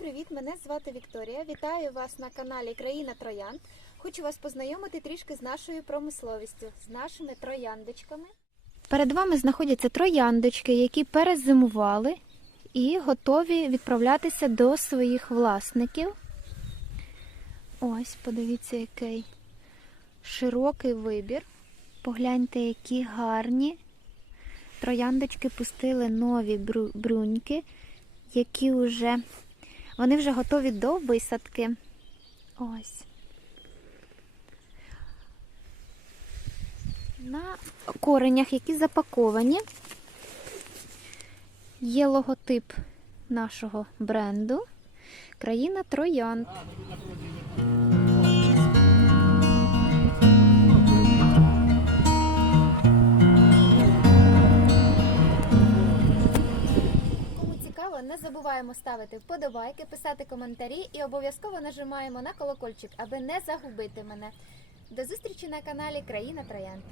привіт! Мене звати Вікторія. Вітаю вас на каналі Країна Троянд. Хочу вас познайомити трішки з нашою промисловістю, з нашими трояндочками. Перед вами знаходяться трояндочки, які перезимували і готові відправлятися до своїх власників. Ось, подивіться, який широкий вибір. Погляньте, які гарні. Трояндочки пустили нові бру- бруньки, які вже вони вже готові до висадки. Ось. На коренях, які запаковані, є логотип нашого бренду Країна Троянд. Не забуваємо ставити вподобайки, писати коментарі і обов'язково нажимаємо на колокольчик, аби не загубити мене. До зустрічі на каналі Країна Троянд.